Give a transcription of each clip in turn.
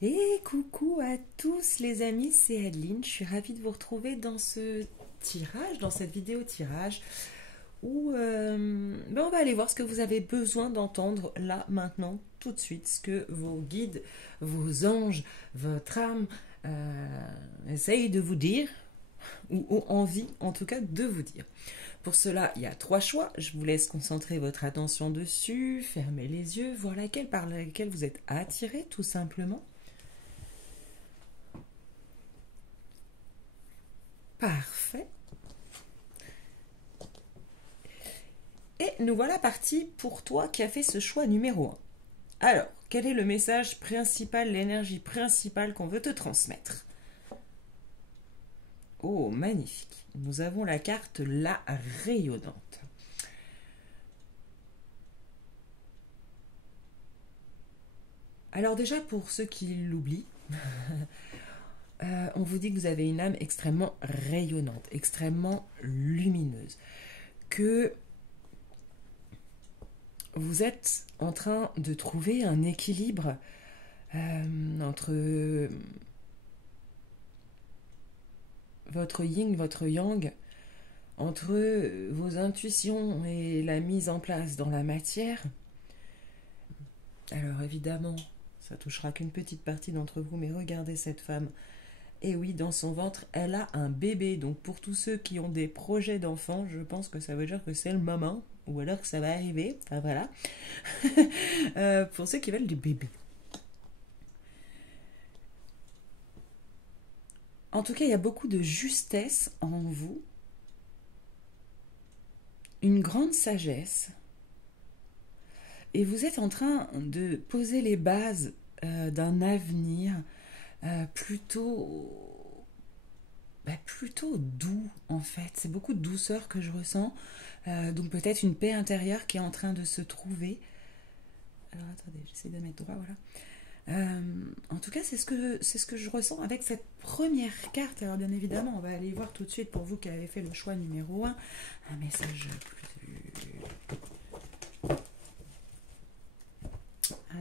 Et coucou à tous les amis, c'est Adeline. Je suis ravie de vous retrouver dans ce tirage, dans cette vidéo tirage où on va aller voir ce que vous avez besoin d'entendre là, maintenant, tout de suite, ce que vos guides, vos anges, votre âme essayent de vous dire, ou ont envie en tout cas de vous dire. Pour cela, il y a trois choix. Je vous laisse concentrer votre attention dessus, fermer les yeux, voir laquelle par laquelle vous êtes attiré tout simplement. Parfait. Et nous voilà partis pour toi qui as fait ce choix numéro 1. Alors, quel est le message principal, l'énergie principale qu'on veut te transmettre? Oh, magnifique. Nous avons la carte La Rayonnante. Alors déjà, pour ceux qui l'oublient, on vous dit que vous avez une âme extrêmement rayonnante, extrêmement lumineuse, que vous êtes en train de trouver un équilibre entre votre yin, votre yang, entre vos intuitions et la mise en place dans la matière. Alors évidemment, ça touchera qu'une petite partie d'entre vous, mais regardez cette femme. Et oui, dans son ventre, elle a un bébé. Donc pour tous ceux qui ont des projets d'enfants, je pense que ça veut dire que c'est le moment, ou alors que ça va arriver. Enfin voilà. Pour ceux qui veulent du bébé. En tout cas, il y a beaucoup de justesse en vous, une grande sagesse, et vous êtes en train de poser les bases d'un avenir plutôt doux en fait. C'est beaucoup de douceur que je ressens, donc peut-être une paix intérieure qui est en train de se trouver. Alors attendez, j'essaie de mettre droit, voilà. En tout cas, c'est ce que je ressens avec cette première carte. Alors bien évidemment, on va aller voir tout de suite, pour vous qui avez fait le choix numéro 1, un message plus...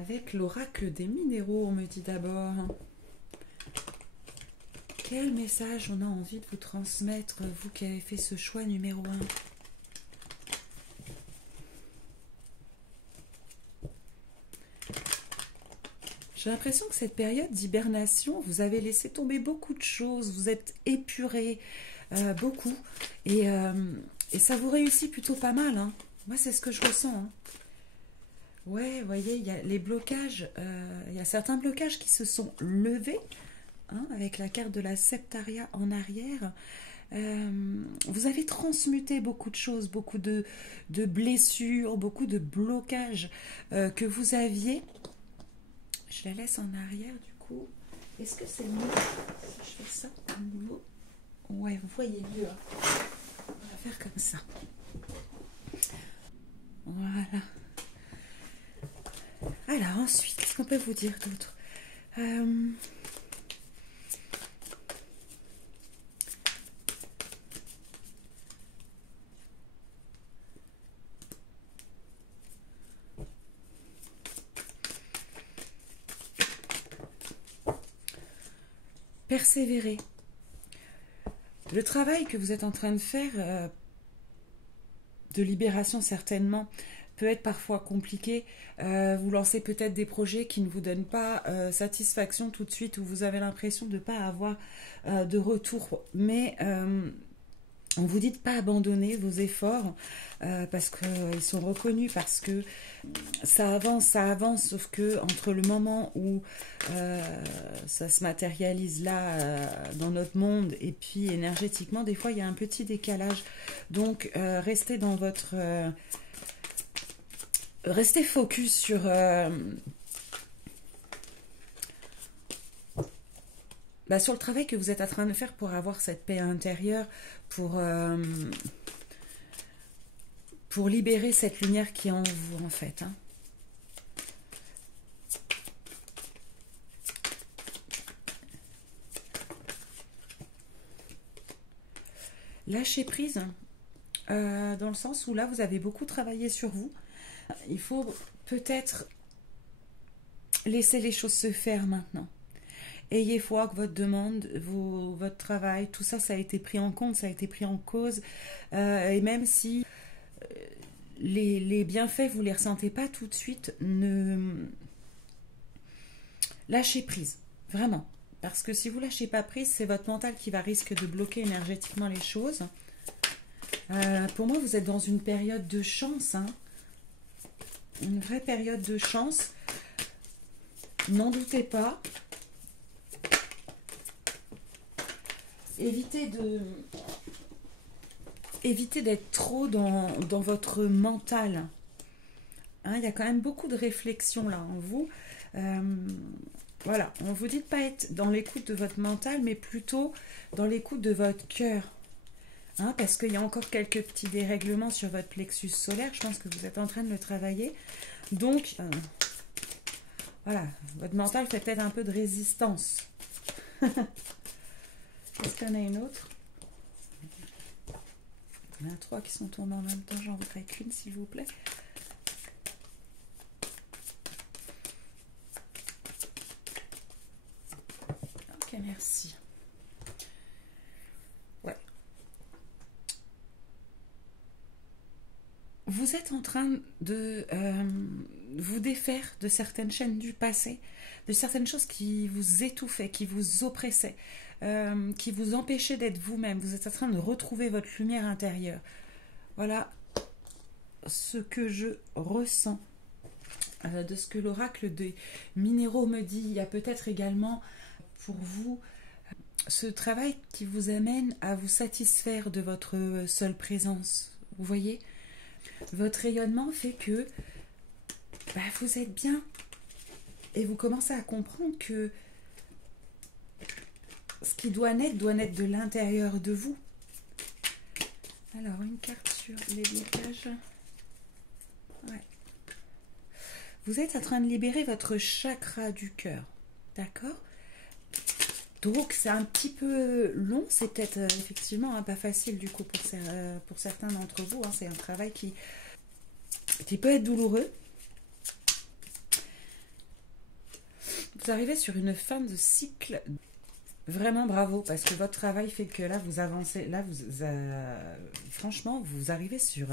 Avec l'oracle des minéraux, on me dit d'abord. Quel message on a envie de vous transmettre, vous qui avez fait ce choix numéro 1? J'ai l'impression que cette période d'hibernation, vous avez laissé tomber beaucoup de choses, vous êtes épuré, beaucoup, et ça vous réussit plutôt pas mal, hein. Moi, c'est ce que je ressens, hein. Ouais, vous voyez, il y a les blocages, il y a certains blocages qui se sont levés, hein, avec la carte de la Septaria en arrière. Vous avez transmuté beaucoup de choses, beaucoup de blessures, beaucoup de blocages que vous aviez. Je la laisse en arrière du coup. Est-ce que c'est mieux si je fais ça au niveau? Ouais, vous voyez mieux, hein. On va faire comme ça. Voilà. Alors ensuite, qu'est-ce qu'on peut vous dire d'autre? Persévérer. Le travail que vous êtes en train de faire, de libération certainement, peut être parfois compliqué. Vous lancez peut-être des projets qui ne vous donnent pas satisfaction tout de suite, ou vous avez l'impression de ne pas avoir de retour. Mais on vous dit de ne pas abandonner vos efforts parce qu'ils sont reconnus, parce que ça avance, sauf que entre le moment où ça se matérialise là dans notre monde et puis énergétiquement, des fois il y a un petit décalage. Donc restez dans votre... restez focus sur... sur le travail que vous êtes en train de faire pour avoir cette paix intérieure, pour libérer cette lumière qui est en vous, en fait, hein. Lâcher prise, dans le sens où là, vous avez beaucoup travaillé sur vous. Il faut peut-être laisser les choses se faire maintenant. ayez foi que votre demande, votre travail, tout ça, ça a été pris en compte, ça a été pris en cause. Et même si les bienfaits, vous ne les ressentez pas tout de suite, lâchez prise, vraiment. Parce que si vous ne lâchez pas prise, c'est votre mental qui va risquer de bloquer énergétiquement les choses. Pour moi, vous êtes dans une période de chance, hein. Une vraie période de chance. N'en doutez pas. Évitez d'être trop dans votre mental. Hein, il y a quand même beaucoup de réflexion là en vous. Voilà, on vous dit de ne pas être dans l'écoute de votre mental, mais plutôt dans l'écoute de votre cœur. Hein, parce qu'il y a encore quelques petits dérèglements sur votre plexus solaire. Je pense que vous êtes en train de le travailler. Donc, voilà, votre mental fait peut-être un peu de résistance. Est-ce qu'il y en a une autre? Il y en a 3 qui sont tombés en même temps. J'en voudrais qu'une, s'il vous plaît. Ok, merci. Ouais. Vous êtes en train de vous défaire de certaines chaînes du passé, de certaines choses qui vous étouffaient, qui vous oppressaient, qui vous empêchaient d'être vous-même. Vous êtes en train de retrouver votre lumière intérieure. Voilà ce que je ressens de ce que l'oracle des minéraux me dit. Il y a peut-être également pour vous ce travail qui vous amène à vous satisfaire de votre seule présence. Vous voyez ? Votre rayonnement fait que vous êtes bien et vous commencez à comprendre que ce qui doit naître de l'intérieur de vous. Alors, une carte sur les blocages. Ouais. Vous êtes en train de libérer votre chakra du cœur. D'accord ? Donc, c'est un petit peu long. C'est peut-être effectivement pas facile du coup pour certains d'entre vous. Hein. C'est un travail qui peut être douloureux. Vous arrivez sur une fin de cycle. Vraiment bravo, parce que votre travail fait que là, vous avancez. Là, franchement, vous arrivez sur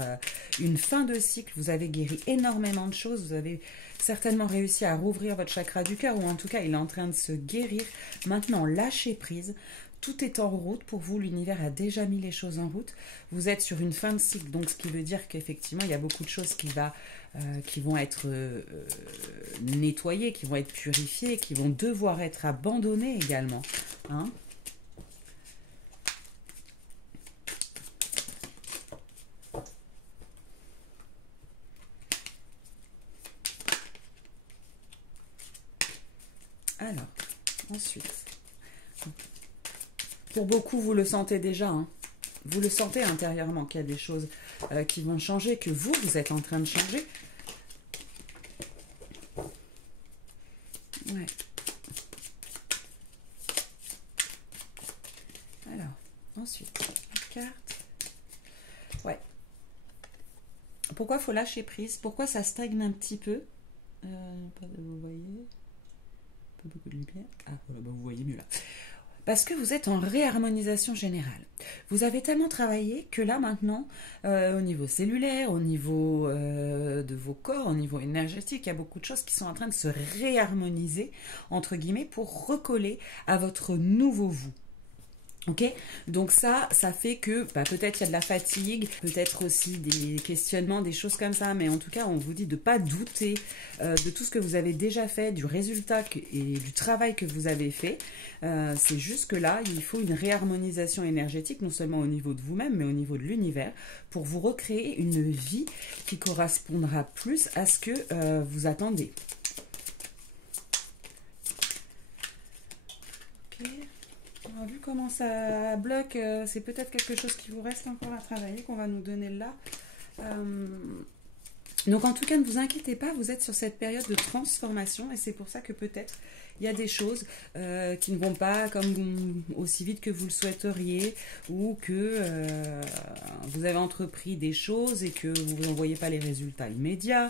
une fin de cycle. Vous avez guéri énormément de choses. Vous avez certainement réussi à rouvrir votre chakra du cœur, ou en tout cas, il est en train de se guérir. Maintenant, lâchez prise. Tout est en route pour vous. L'univers a déjà mis les choses en route. Vous êtes sur une fin de cycle, donc ce qui veut dire qu'effectivement, il y a beaucoup de choses qui vont être nettoyées, qui vont être purifiées, qui vont devoir être abandonnées également. Hein? Alors, ensuite, pour beaucoup, vous le sentez déjà, hein. Vous le sentez intérieurement qu'il y a des choses qui vont changer, que vous êtes en train de changer. Ouais. Alors, ensuite, une carte. Ouais. Pourquoi il faut lâcher prise? Pourquoi ça stagne un petit peu? Vous voyez? Pas beaucoup de lumière. Ah, voilà, vous voyez mieux là. Parce que vous êtes en réharmonisation générale. Vous avez tellement travaillé que là maintenant, au niveau cellulaire, au niveau de vos corps, au niveau énergétique, il y a beaucoup de choses qui sont en train de se réharmoniser, entre guillemets, pour recoller à votre nouveau vous. Ok, donc ça fait que peut-être il y a de la fatigue, peut-être aussi des questionnements, des choses comme ça, mais en tout cas on vous dit de ne pas douter de tout ce que vous avez déjà fait, du résultat et du travail que vous avez fait. C'est juste que là, il faut une réharmonisation énergétique, non seulement au niveau de vous-même, mais au niveau de l'univers, pour vous recréer une vie qui correspondra plus à ce que vous attendez. Ok. Vu comment ça bloque, c'est peut-être quelque chose qui vous reste encore à travailler, qu'on va nous donner là. Donc en tout cas, ne vous inquiétez pas, vous êtes sur cette période de transformation et c'est pour ça que peut-être il y a des choses qui ne vont pas comme aussi vite que vous le souhaiteriez, ou que vous avez entrepris des choses et que vous n'en voyez pas les résultats immédiats.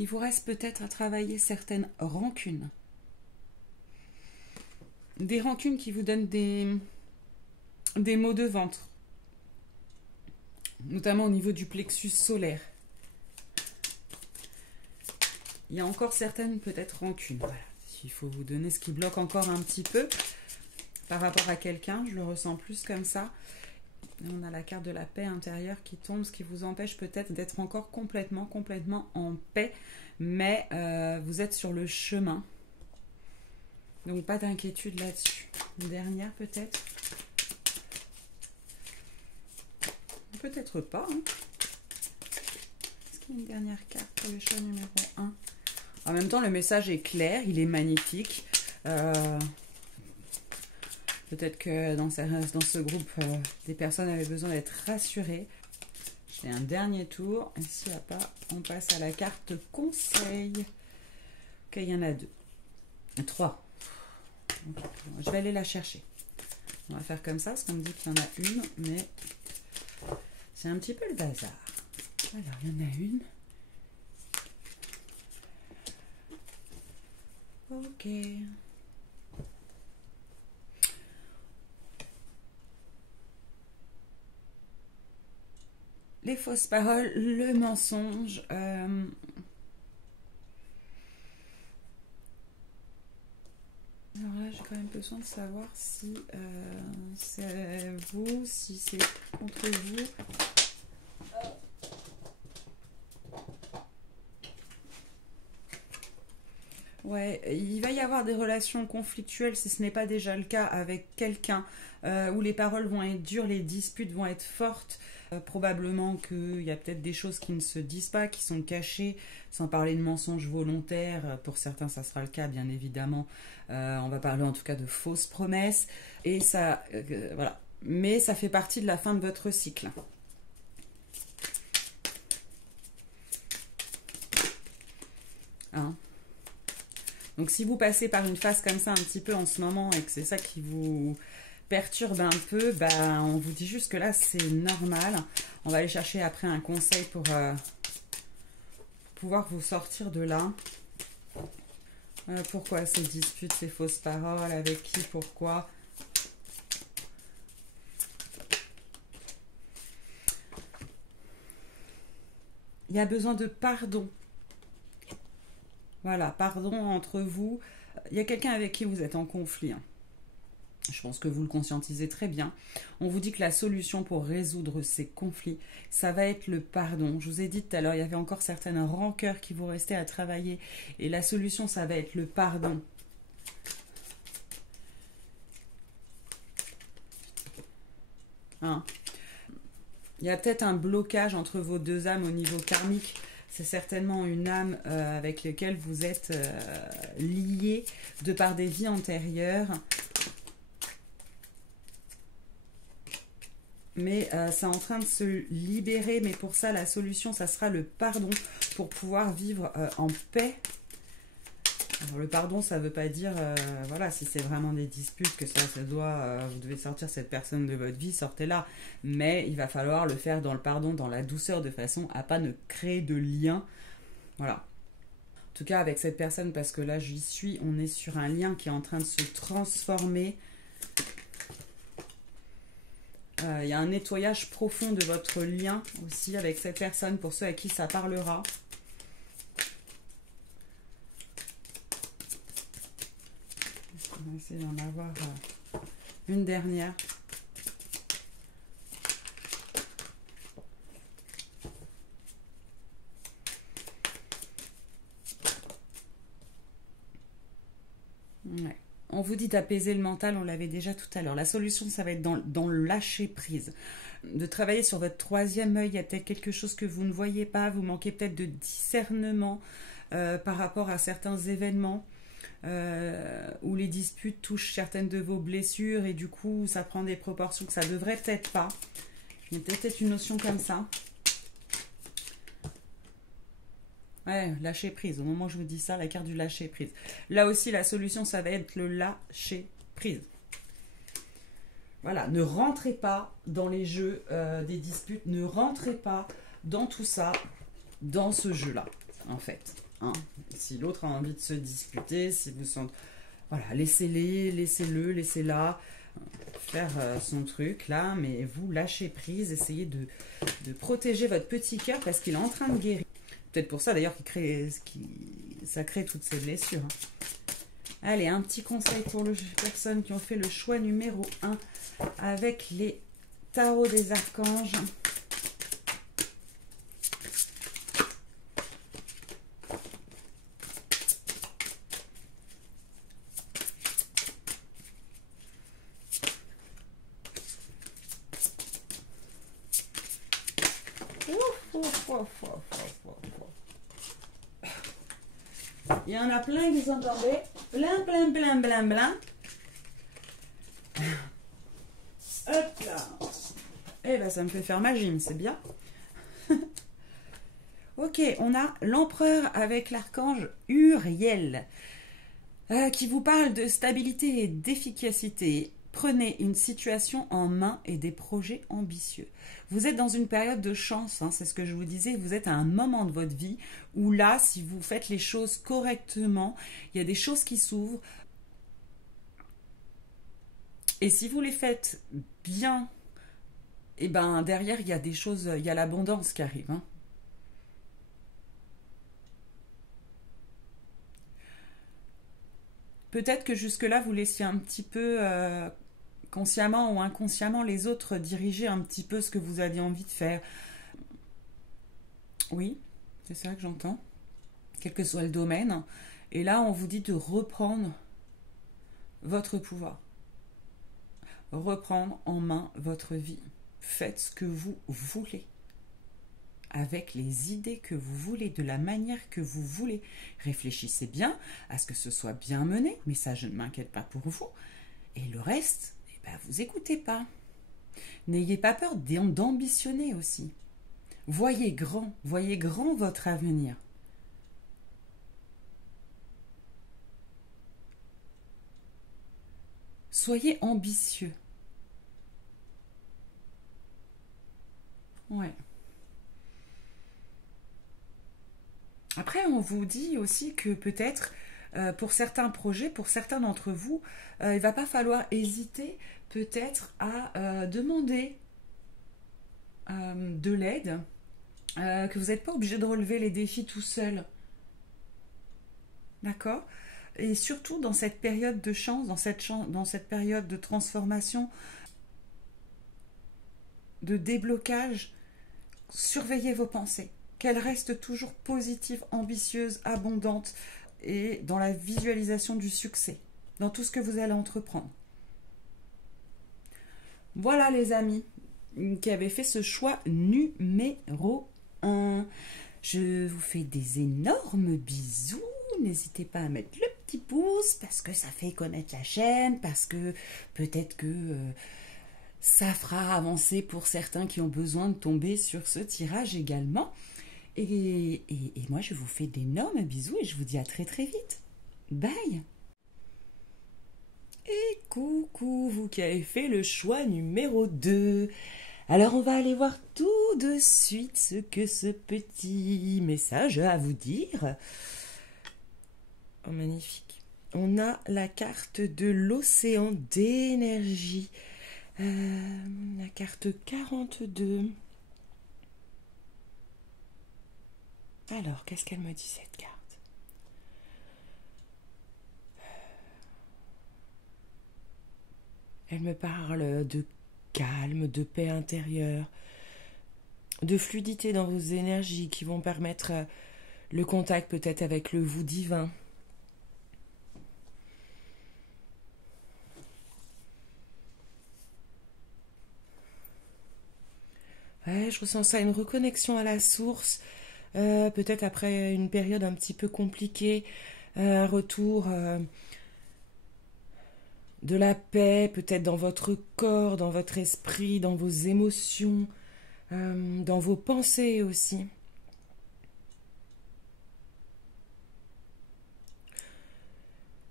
Il vous reste peut-être à travailler certaines rancunes. Des rancunes qui vous donnent des maux de ventre. Notamment au niveau du plexus solaire. Il y a encore certaines peut-être rancunes. Voilà. Il faut vous donner ce qui bloque encore un petit peu par rapport à quelqu'un. Je le ressens plus comme ça. Et on a la carte de la paix intérieure qui tombe, ce qui vous empêche peut-être d'être encore complètement en paix. Mais vous êtes sur le chemin. Donc pas d'inquiétude là-dessus. Une dernière peut-être. Peut-être pas. Hein. Est-ce qu'il y a une dernière carte pour le choix numéro 1? En même temps, le message est clair, il est magnifique. Peut-être que dans ce groupe, des personnes avaient besoin d'être rassurées. J'ai un dernier tour. Et s'il n'y a pas, on passe à la carte conseil. Ok, il y en a 2. 3. Okay. Je vais aller la chercher. On va faire comme ça, parce qu'on me dit qu'il y en a une, mais c'est un petit peu le bazar. Alors, il y en a une. Ok. Les fausses paroles, le mensonge. Alors là, j'ai quand même besoin de savoir si c'est vous, si c'est contre vous. Ouais, il va y avoir des relations conflictuelles si ce n'est pas déjà le cas avec quelqu'un où les paroles vont être dures, les disputes vont être fortes. Probablement qu'il y a peut-être des choses qui ne se disent pas, qui sont cachées, sans parler de mensonges volontaires. Pour certains, ça sera le cas, bien évidemment. On va parler en tout cas de fausses promesses. Et ça, voilà. Mais ça fait partie de la fin de votre cycle. Hein? Donc si vous passez par une phase comme ça un petit peu en ce moment et que c'est ça qui vous perturbe un peu, bah, on vous dit juste que là c'est normal. On va aller chercher après un conseil pour pouvoir vous sortir de là. Pourquoi ces disputes, ces fausses paroles, avec qui, pourquoi? Il y a besoin de pardon. Voilà, pardon entre vous. Il y a quelqu'un avec qui vous êtes en conflit. Hein. Je pense que vous le conscientisez très bien. On vous dit que la solution pour résoudre ces conflits, ça va être le pardon. Je vous ai dit tout à l'heure, il y avait encore certaines rancœurs qui vous restaient à travailler. Et la solution, ça va être le pardon. Hein? Il y a peut-être un blocage entre vos deux âmes au niveau karmique. C'est certainement une âme avec laquelle vous êtes liés de par des vies antérieures. Mais c'est en train de se libérer. Mais pour ça, la solution, ça sera le pardon pour pouvoir vivre en paix. Alors, le pardon, ça ne veut pas dire, voilà, si c'est vraiment des disputes, que ça doit, vous devez sortir cette personne de votre vie, sortez-la. Mais il va falloir le faire dans le pardon, dans la douceur, de façon à pas ne créer de lien. Voilà. En tout cas, avec cette personne, parce que là, j'y suis, on est sur un lien qui est en train de se transformer. Il y a un nettoyage profond de votre lien aussi avec cette personne, pour ceux à qui ça parlera. On va essayer d'en avoir une dernière. Ouais. On vous dit d'apaiser le mental, on l'avait déjà tout à l'heure. La solution, ça va être dans le lâcher prise. De travailler sur votre troisième œil. Il y a peut-être quelque chose que vous ne voyez pas. Vous manquez peut-être de discernement par rapport à certains événements. Où les disputes touchent certaines de vos blessures et du coup ça prend des proportions que ça devrait peut-être pas. Il y a peut-être une notion comme ça. Ouais, lâcher prise. Au moment où je vous dis ça, la carte du lâcher prise. Là aussi, la solution, ça va être le lâcher prise. Voilà, ne rentrez pas dans les jeux des disputes. Ne rentrez pas dans tout ça, dans ce jeu-là, en fait. hein. Si l'autre a envie de se disputer, si vous sentez... Voilà, laissez-les, laissez-le, laissez-la faire son truc là, mais vous lâchez prise, essayez de protéger votre petit cœur parce qu'il est en train de guérir. Peut-être pour ça d'ailleurs ça crée toutes ces blessures. Hein. Allez, un petit conseil pour les personnes qui ont fait le choix numéro 1 avec les tarots des archanges. Il y en a plein qui sont tombés. Plein. Hop là. Eh ben, ça me fait faire ma gym, c'est bien. Ok, on a l'empereur avec l'archange Uriel qui vous parle de stabilité et d'efficacité. Prenez une situation en main et des projets ambitieux. Vous êtes dans une période de chance, hein, c'est ce que je vous disais, vous êtes à un moment de votre vie où là, si vous faites les choses correctement, il y a des choses qui s'ouvrent. Et si vous les faites bien, et ben derrière, il y a des choses, il y a l'abondance qui arrive. Hein. Peut-être que jusque-là, vous laissiez un petit peu... consciemment ou inconsciemment les autres diriger un petit peu ce que vous aviez envie de faire. Oui, c'est ça que j'entends. Quel que soit le domaine. Et là, on vous dit de reprendre votre pouvoir. Reprendre en main votre vie. Faites ce que vous voulez. Avec les idées que vous voulez, de la manière que vous voulez. Réfléchissez bien à ce que ce soit bien mené. Mais ça, je ne m'inquiète pas pour vous. Et le reste... Ben, vous écoutez pas. N'ayez pas peur d'ambitionner aussi. Voyez grand votre avenir. Soyez ambitieux. Ouais. Après, on vous dit aussi que peut-être pour certains projets, pour certains d'entre vous, il ne va pas falloir hésiter peut-être à demander de l'aide, que vous n'êtes pas obligé de relever les défis tout seul. D'accord ? Et surtout dans cette période de chance, dans cette période de transformation, de déblocage, surveillez vos pensées. Qu'elles restent toujours positives, ambitieuses, abondantes, et dans la visualisation du succès, dans tout ce que vous allez entreprendre. Voilà les amis qui avaient fait ce choix numéro 1. Je vous fais des énormes bisous. N'hésitez pas à mettre le petit pouce parce que ça fait connaître la chaîne, parce que peut-être que ça fera avancer pour certains qui ont besoin de tomber sur ce tirage également. Et moi, je vous fais d'énormes bisous et je vous dis à très très vite. Bye! Et coucou, vous qui avez fait le choix numéro 2. Alors, on va aller voir tout de suite ce que ce petit message a à vous dire. Oh, magnifique. On a la carte de l'océan d'énergie. La carte 42. Alors, qu'est-ce qu'elle me dit, cette carte? Elle me parle de calme, de paix intérieure, de fluidité dans vos énergies qui vont permettre le contact peut-être avec le vous divin. Ouais, je ressens ça, une reconnexion à la source. Peut-être après une période un petit peu compliquée, un retour de la paix, peut-être dans votre corps, dans votre esprit, dans vos émotions, dans vos pensées aussi.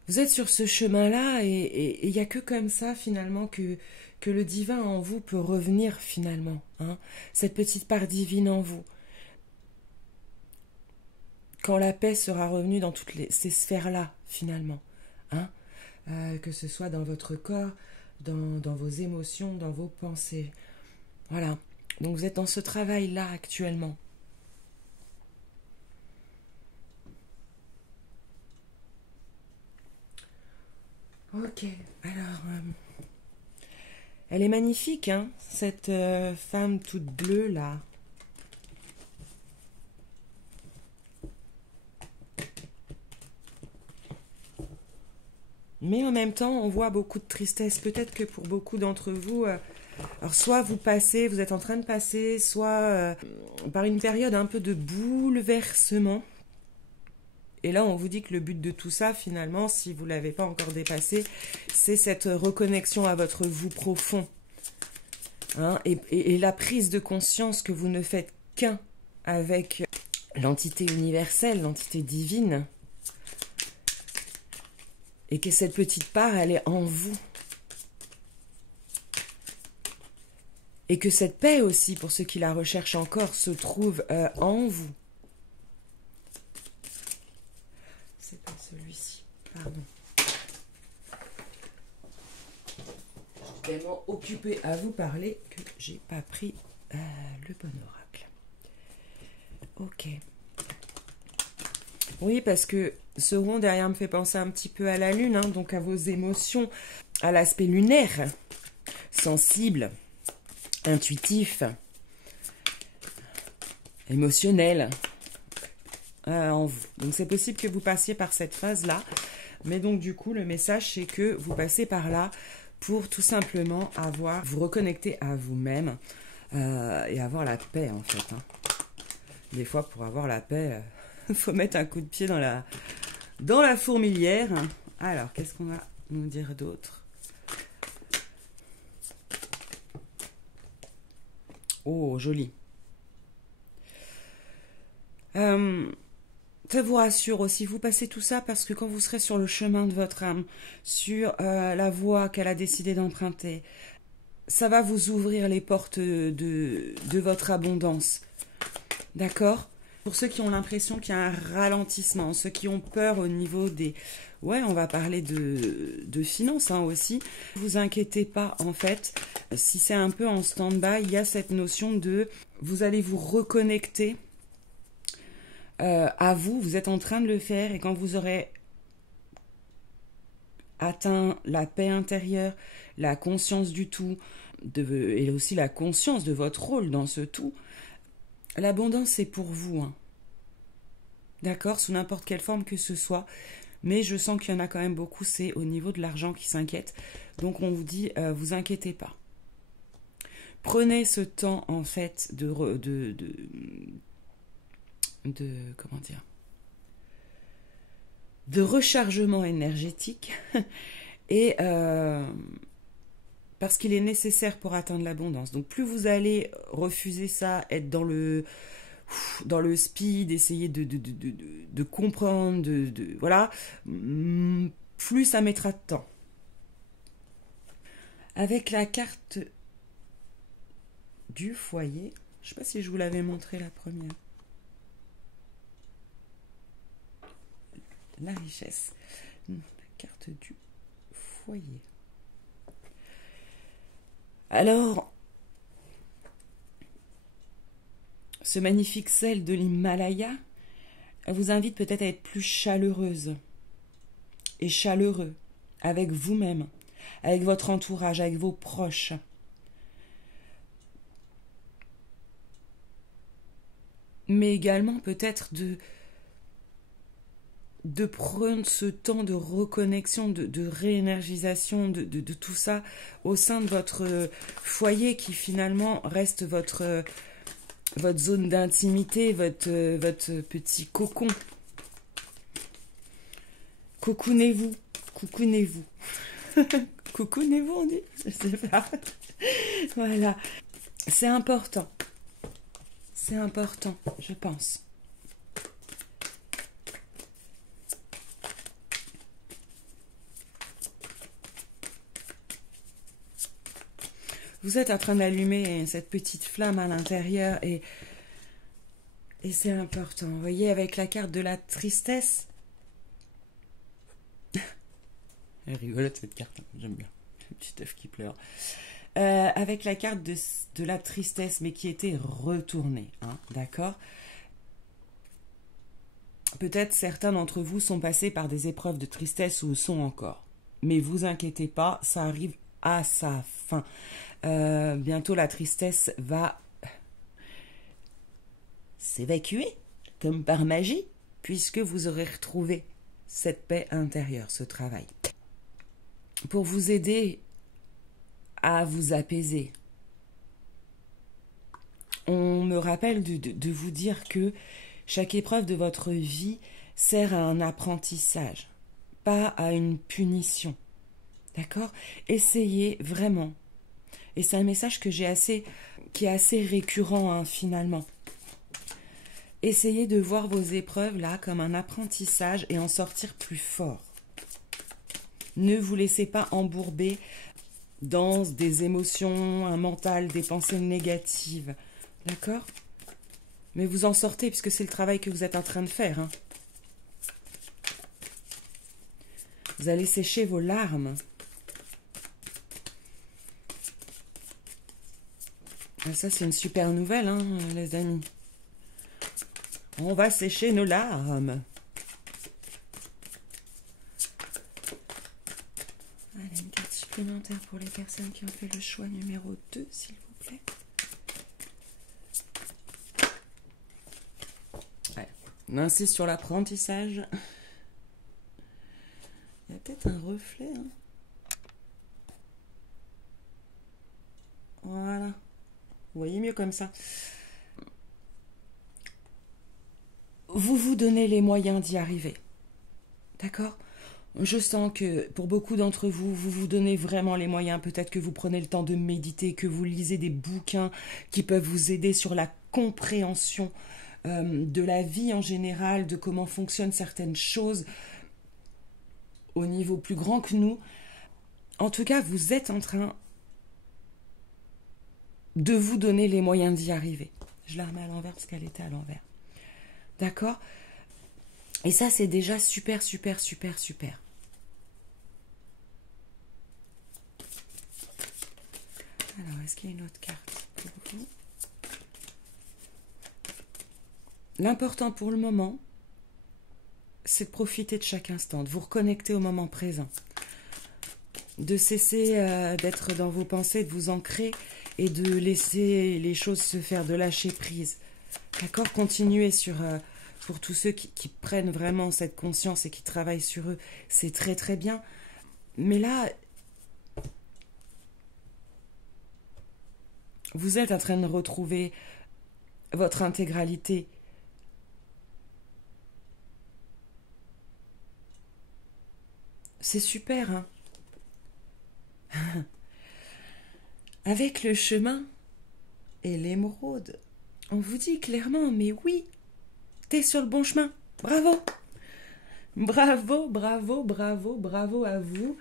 Vous êtes sur ce chemin-là et il n'y a que comme ça finalement que le divin en vous peut revenir finalement, hein, cette petite part divine en vous. quand la paix sera revenue dans toutes ces sphères-là, finalement. Hein, que ce soit dans votre corps, dans vos émotions, dans vos pensées. Voilà. Donc vous êtes dans ce travail-là actuellement. Ok, alors... elle est magnifique, hein, cette femme toute bleue, là. Mais en même temps, on voit beaucoup de tristesse. Peut-être que pour beaucoup d'entre vous, alors soit vous passez, vous êtes en train de passer, soit par une période un peu de bouleversement. Et là, on vous dit que le but de tout ça, finalement, si vous ne l'avez pas encore dépassé, c'est cette reconnexion à votre vous profond. Hein, et la prise de conscience que vous ne faites qu'un avec l'entité universelle, l'entité divine. Et que cette petite part, elle est en vous. Et que cette paix aussi, pour ceux qui la recherchent encore, se trouve en vous. C'est pas celui-ci, pardon. Je suis tellement occupée à vous parler que j'ai pas pris le bon oracle. Ok. Oui, parce que ce rond derrière me fait penser un petit peu à la lune, hein, donc à vos émotions, à l'aspect lunaire, sensible, intuitif, émotionnel en vous. Donc c'est possible que vous passiez par cette phase-là, mais donc du coup le message c'est que vous passez par là pour tout simplement vous reconnecter à vous-même et avoir la paix en fait. Hein. Des fois pour avoir la paix... faut mettre un coup de pied dans la fourmilière. Alors, qu'est-ce qu'on va nous dire d'autre? Oh, joli. Ça vous rassure aussi, vous passez tout ça parce que quand vous serez sur le chemin de votre âme, sur la voie qu'elle a décidé d'emprunter, ça va vous ouvrir les portes de votre abondance. D'accord ? Pour ceux qui ont l'impression qu'il y a un ralentissement, ceux qui ont peur au niveau des... Ouais, on va parler de finances hein, aussi. Ne vous inquiétez pas, en fait. Si c'est un peu en stand-by, il y a cette notion de... Vous allez vous reconnecter à vous. Vous êtes en train de le faire. Et quand vous aurez atteint la paix intérieure, la conscience du tout, et aussi la conscience de votre rôle dans ce tout, l'abondance, c'est pour vous. Hein. D'accord, sous n'importe quelle forme que ce soit. Mais je sens qu'il y en a quand même beaucoup, c'est au niveau de l'argent qui s'inquiète. Donc on vous dit, vous inquiétez pas. Prenez ce temps, en fait, comment dire, de rechargement énergétique. Et parce qu'il est nécessaire pour atteindre l'abondance. Donc plus vous allez refuser ça, être dans le speed, essayer de comprendre, voilà, plus ça mettra de temps. Avec la carte du foyer, je ne sais pas si je vous l'avais montré la première. La richesse. La carte du foyer. Alors, ce magnifique sel de l'Himalaya vous invite peut-être à être plus chaleureuse et chaleureux avec vous-même, avec votre entourage, avec vos proches. Mais également peut-être de prendre ce temps de reconnexion, de réénergisation de tout ça au sein de votre foyer qui finalement reste votre zone d'intimité, votre petit cocon. Cocoonez-vous, coucounez-vous. Coucounez-vous, on dit? Je sais pas. Voilà. C'est important. C'est important, je pense. Vous êtes en train d'allumer cette petite flamme à l'intérieur et Et c'est important. Vous voyez, avec la carte de la tristesse. Elle est rigolote cette carte, hein. J'aime bien. Le petit œuf qui pleure. Avec la carte de la tristesse, mais qui était retournée. Hein, d'accord? Peut-être certains d'entre vous sont passés par des épreuves de tristesse ou sont encore. Mais vous inquiétez pas, ça arrive à sa fin. Bientôt la tristesse va s'évacuer, comme par magie, puisque vous aurez retrouvé cette paix intérieure, ce travail. Pour vous aider à vous apaiser, on me rappelle de vous dire que chaque épreuve de votre vie sert à un apprentissage, pas à une punition. D'accord? Essayez vraiment. Et c'est un message que qui est assez récurrent, hein, finalement. Essayez de voir vos épreuves là comme un apprentissage et en sortir plus fort. Ne vous laissez pas embourber dans des émotions, un mental, des pensées négatives. D'accord? Mais vous en sortez puisque c'est le travail que vous êtes en train de faire. Hein. Vous allez sécher vos larmes. Ah, ça, c'est une super nouvelle, hein, les amis. On va sécher nos larmes. Allez, une carte supplémentaire pour les personnes qui ont fait le choix numéro 2, s'il vous plaît. Ouais. On insiste sur l'apprentissage. Il y a peut-être un reflet. Hein. Voilà. Vous voyez mieux comme ça. Vous vous donnez les moyens d'y arriver. D'accord? Je sens que pour beaucoup d'entre vous, vous vous donnez vraiment les moyens. Peut-être que vous prenez le temps de méditer, que vous lisez des bouquins qui peuvent vous aider sur la compréhension de la vie en général, de comment fonctionnent certaines choses au niveau plus grand que nous. En tout cas, vous êtes en train de vous donner les moyens d'y arriver. Je la remets à l'envers parce qu'elle était à l'envers. D'accord? Et ça, c'est déjà super, super, super, super. Alors, est-ce qu'il y a une autre carte pour vous? L'important pour le moment, c'est de profiter de chaque instant, de vous reconnecter au moment présent, de cesser d'être dans vos pensées, de vous ancrer et de laisser les choses se faire, de lâcher prise. D'accord? Continuez sur... pour tous ceux qui prennent vraiment cette conscience et qui travaillent sur eux, c'est très très bien. Mais là, vous êtes en train de retrouver votre intégralité. C'est super, hein? Avec le chemin et l'émeraude, on vous dit clairement, mais oui, t'es sur le bon chemin. Bravo. Bravo, bravo, bravo, bravo à vous.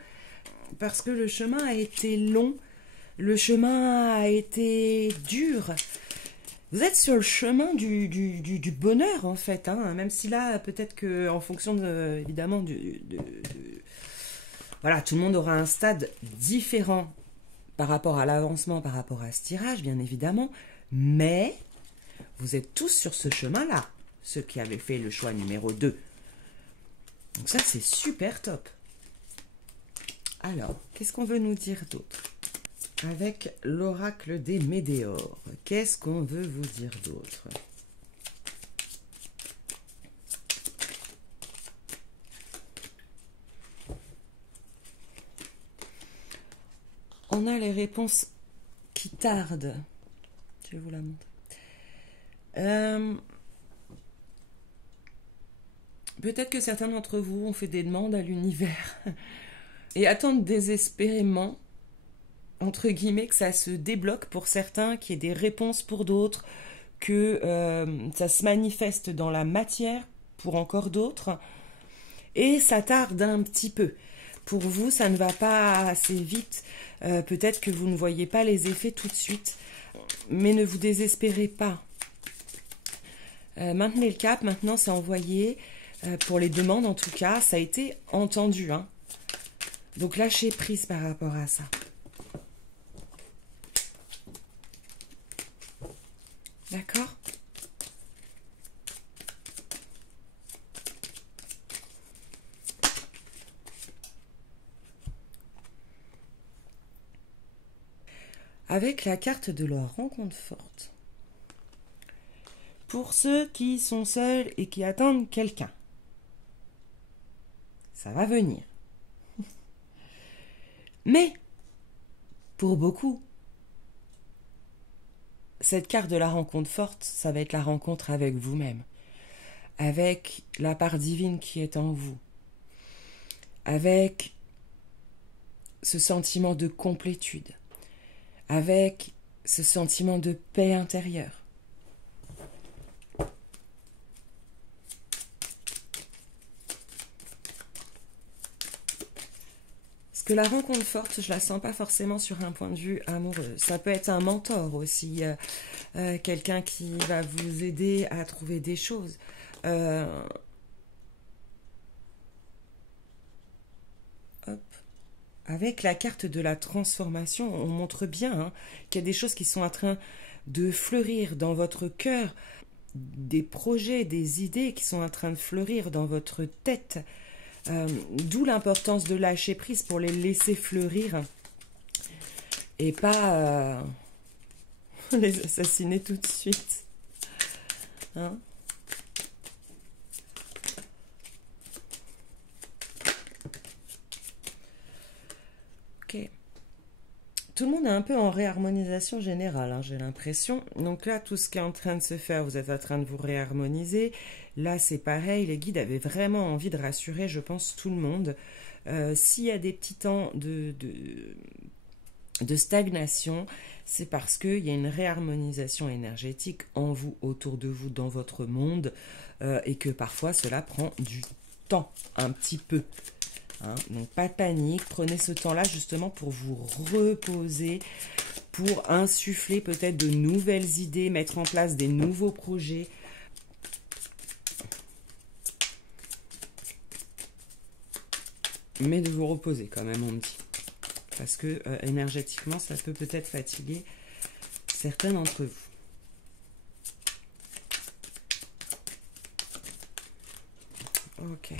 Parce que le chemin a été long. Le chemin a été dur. Vous êtes sur le chemin du bonheur, en fait. Hein, même si là, peut-être qu'en fonction, évidemment, voilà, tout le monde aura un stade différent par rapport à l'avancement, par rapport à ce tirage, bien évidemment. Mais vous êtes tous sur ce chemin-là. Ceux qui avaient fait le choix numéro 2. Donc ça, c'est super top. Alors, qu'est-ce qu'on veut nous dire d'autre? Avec l'oracle des météores, qu'est-ce qu'on veut vous dire d'autre? On a les réponses qui tardent. Je vais vous la montrer. Peut-être que certains d'entre vous ont fait des demandes à l'univers et attendent désespérément, entre guillemets, que ça se débloque pour certains, qu'il y ait des réponses pour d'autres, que ça se manifeste dans la matière pour encore d'autres. Et ça tarde un petit peu. Pour vous, ça ne va pas assez vite. Peut-être que vous ne voyez pas les effets tout de suite. Mais ne vous désespérez pas. Maintenez le cap, maintenant c'est envoyé. Pour les demandes en tout cas, ça a été entendu. Hein. Donc lâchez prise par rapport à ça. D'accord ? Avec la carte de la rencontre forte. Pour ceux qui sont seuls et qui attendent quelqu'un. Ça va venir. Mais, pour beaucoup, cette carte de la rencontre forte, ça va être la rencontre avec vous-même, avec la part divine qui est en vous, avec ce sentiment de complétude, avec ce sentiment de paix intérieure. Parce que la rencontre forte, je la sens pas forcément sur un point de vue amoureux. Ça peut être un mentor aussi, quelqu'un qui va vous aider à trouver des choses. Hop. Avec la carte de la transformation, on montre bien hein, qu'il y a des choses qui sont en train de fleurir dans votre cœur, des projets, des idées qui sont en train de fleurir dans votre tête. D'où l'importance de lâcher prise pour les laisser fleurir et pas les assassiner tout de suite. Hein? Ok. Tout le monde est un peu en réharmonisation générale, hein, j'ai l'impression. Donc là, tout ce qui est en train de se faire, vous êtes en train de vous réharmoniser. Là, c'est pareil, les guides avaient vraiment envie de rassurer, je pense, tout le monde. S'il y a des petits temps de stagnation, c'est parce qu'il y a une réharmonisation énergétique en vous, autour de vous, dans votre monde, et que parfois, cela prend du temps, un petit peu. Hein, donc pas de panique, prenez ce temps-là justement pour vous reposer, pour insuffler peut-être de nouvelles idées, mettre en place des nouveaux projets. Mais de vous reposer quand même, on me dit. Parce que énergétiquement, ça peut peut-être fatiguer certains d'entre vous. Ok.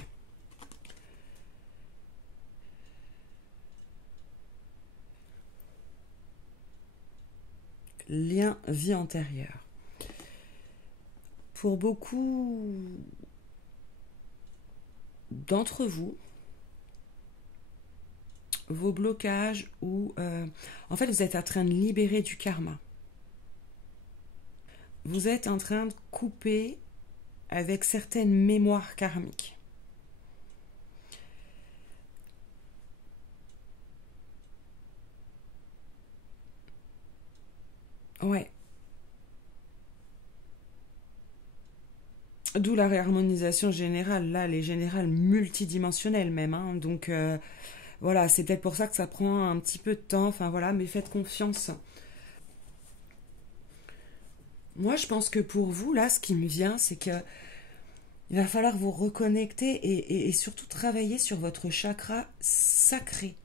Lien vie antérieure. Pour beaucoup d'entre vous, vos blocages ou en fait vous êtes en train de libérer du karma. Vous êtes en train de couper avec certaines mémoires karmiques. Ouais. D'où la réharmonisation générale. Là, elle est générale multidimensionnelle même. Hein. Donc, voilà, c'est peut-être pour ça que ça prend un petit peu de temps. Enfin, voilà, mais faites confiance. Moi, je pense que pour vous, là, ce qui me vient, c'est que il va falloir vous reconnecter et surtout travailler sur votre chakra sacré.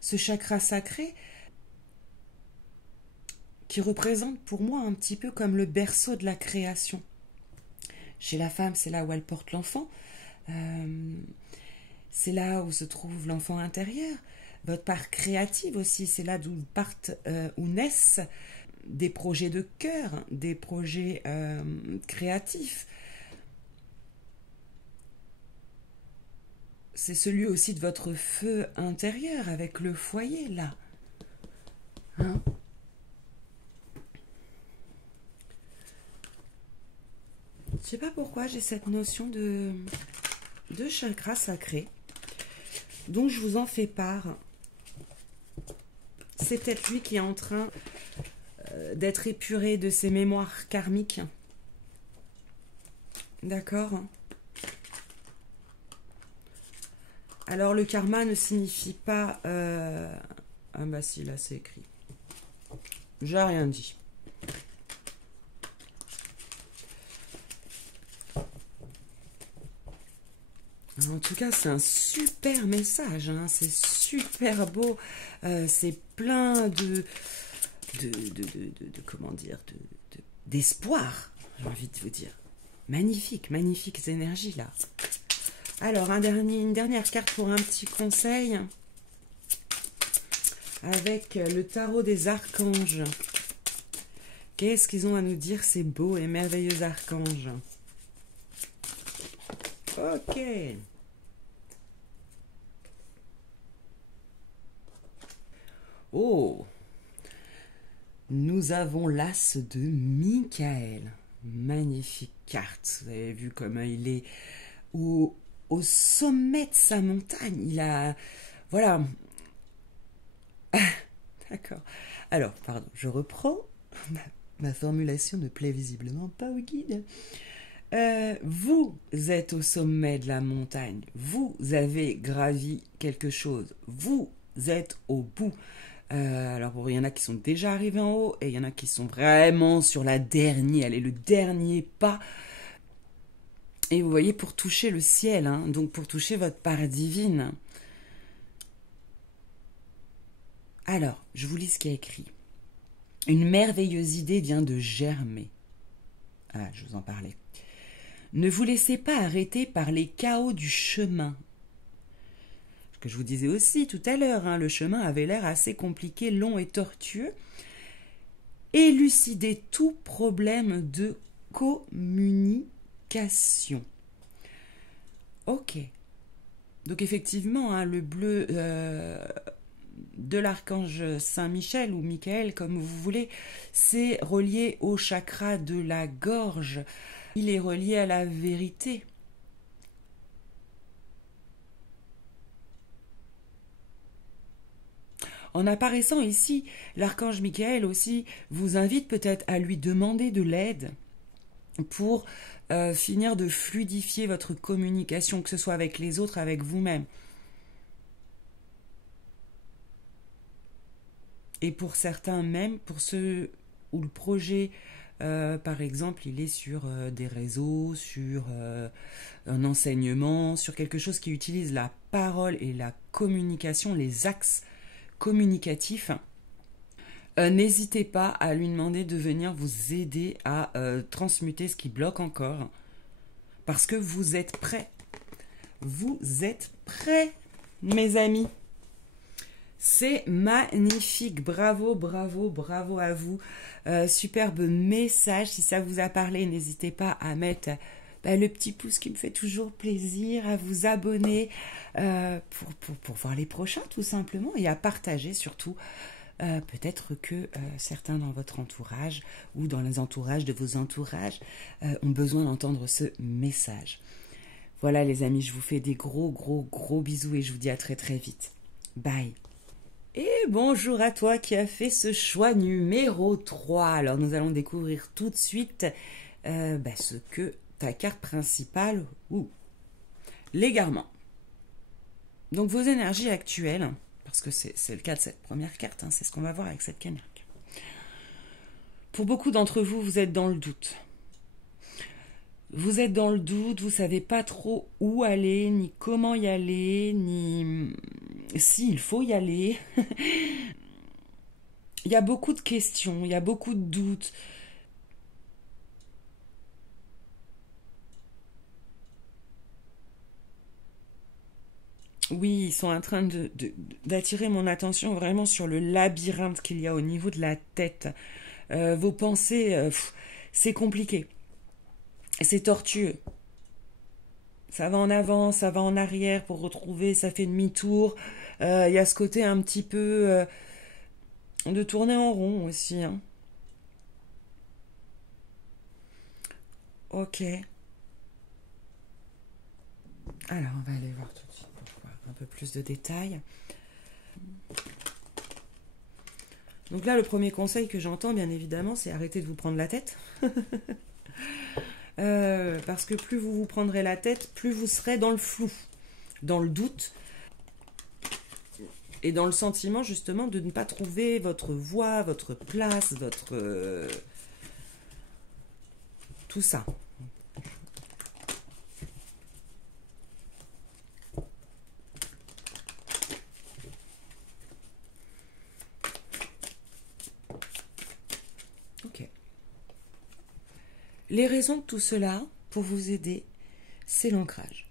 Ce chakra sacré qui représente pour moi un petit peu comme le berceau de la création. Chez la femme, c'est là où elle porte l'enfant. C'est là où se trouve l'enfant intérieur. Votre part créative aussi, c'est là d'où partent, où naissent des projets de cœur, des projets créatifs. C'est celui aussi de votre feu intérieur avec le foyer, là. Hein? Je sais pas pourquoi j'ai cette notion de chakra sacré. Donc je vous en fais part. C'est peut-être lui qui est en train d'être épuré de ses mémoires karmiques. D'accord? Alors le karma ne signifie pas... Ah bah si, là c'est écrit. J'ai rien dit. En tout cas, c'est un super message, hein. C'est super beau, c'est plein comment dire, d'espoir, j'ai envie de vous dire. Magnifique, magnifiques énergies là. Alors, une dernière carte pour un petit conseil avec le tarot des archanges. Qu'est-ce qu'ils ont à nous dire, ces beaux et merveilleux archanges? Ok. Oh, nous avons l'as de Michael. Magnifique carte. Vous avez vu comment il est au sommet de sa montagne. Il a... Voilà. D'accord. Alors, pardon, je reprends. Ma formulation ne plaît visiblement pas au guide. Vous êtes au sommet de la montagne. Vous avez gravi quelque chose. Vous êtes au bout. Alors, il y en a qui sont déjà arrivés en haut et il y en a qui sont vraiment sur la dernière. Allez, le dernier pas. Et vous voyez, pour toucher le ciel, hein, donc pour toucher votre part divine. Alors, je vous lis ce qui est écrit. Une merveilleuse idée vient de germer. Ah, je vous en parlais. Ne vous laissez pas arrêter par les chaos du chemin. Ce que je vous disais aussi tout à l'heure, hein, le chemin avait l'air assez compliqué, long et tortueux. Élucidez tout problème de communication. Ok. Donc effectivement, hein, le bleu de l'archange Saint-Michel ou Michael, comme vous voulez, c'est relié au chakra de la gorge. Il est relié à la vérité. En apparaissant ici, l'archange Michael aussi vous invite peut-être à lui demander de l'aide pour finir de fluidifier votre communication, que ce soit avec les autres, avec vous-même. Et pour certains même, pour ceux où le projet, par exemple, il est sur des réseaux, sur un enseignement, sur quelque chose qui utilise la parole et la communication, les axes communicatifs, n'hésitez pas à lui demander de venir vous aider à transmuter ce qui bloque encore. Parce que vous êtes prêts. Vous êtes prêts, mes amis. C'est magnifique. Bravo, bravo, bravo à vous. Superbe message. Si ça vous a parlé, n'hésitez pas à mettre le petit pouce qui me fait toujours plaisir, à vous abonner pour voir les prochains tout simplement et à partager surtout. Peut-être que certains dans votre entourage ou dans les entourages de vos entourages ont besoin d'entendre ce message. Voilà les amis, je vous fais des gros bisous et je vous dis à très très vite. Bye. Et bonjour à toi qui as fait ce choix numéro 3. Alors nous allons découvrir tout de suite ce que ta carte principale ou l'égarement. Donc vos énergies actuelles, parce que c'est le cas de cette première carte, hein, c'est ce qu'on va voir avec cette canaque. Pour beaucoup d'entre vous, vous êtes dans le doute. Vous êtes dans le doute, vous ne savez pas trop où aller, ni comment y aller, ni s'il faut y aller. Il y a beaucoup de questions, il y a beaucoup de doutes. Oui, ils sont en train d'attirer mon attention vraiment sur le labyrinthe qu'il y a au niveau de la tête. Vos pensées, c'est compliqué. C'est tortueux. Ça va en avant, ça va en arrière pour retrouver, ça fait demi-tour. Il y a ce côté un petit peu de tourner en rond aussi. Hein. Ok. Alors, on va aller voir tout de suite pour voir un peu plus de détails. Donc là, le premier conseil que j'entends, bien évidemment, c'est arrêter de vous prendre la tête. Parce que plus vous vous prendrez la tête, plus vous serez dans le flou, dans le doute et dans le sentiment justement de ne pas trouver votre voie, votre place, votre... tout ça. Ok. Les raisons de tout cela, pour vous aider, c'est l'ancrage.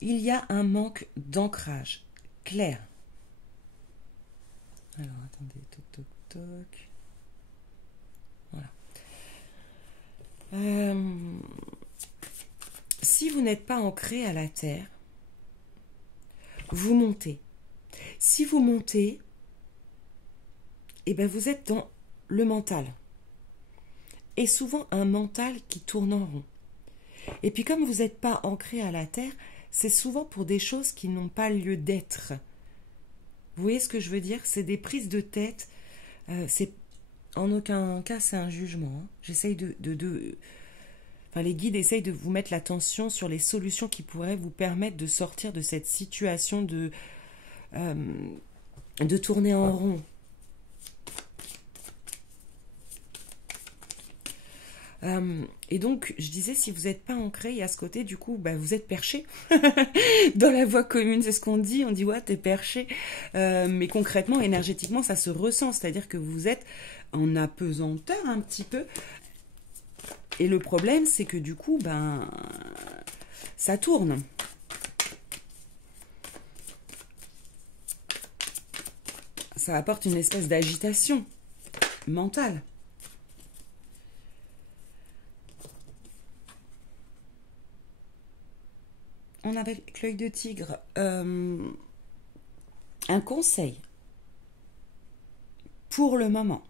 Il y a un manque d'ancrage clair. Alors, attendez, toc, toc, toc. Voilà. Si vous n'êtes pas ancré à la terre, vous montez. Si vous montez, eh ben vous êtes dans le mental. Et souvent un mental qui tourne en rond. Et puis comme vous n'êtes pas ancré à la terre, c'est souvent pour des choses qui n'ont pas lieu d'être. Vous voyez ce que je veux dire? C'est des prises de tête. C'est en aucun cas c'est un jugement. Hein. J'essaye Enfin, les guides essayent de vous mettre l'attention sur les solutions qui pourraient vous permettre de sortir de cette situation de tourner en rond. Et donc, je disais, si vous n'êtes pas ancré, il y a ce côté, du coup, bah, vous êtes perché. Dans la voie commune, c'est ce qu'on dit. On dit, ouais, t'es perché. Mais concrètement, énergétiquement, ça se ressent. C'est-à-dire que vous êtes en apesanteur un petit peu. Et le problème, c'est que du coup, ben, ça tourne. Ça apporte une espèce d'agitation mentale. On avait avec l'œil de tigre un conseil pour le moment,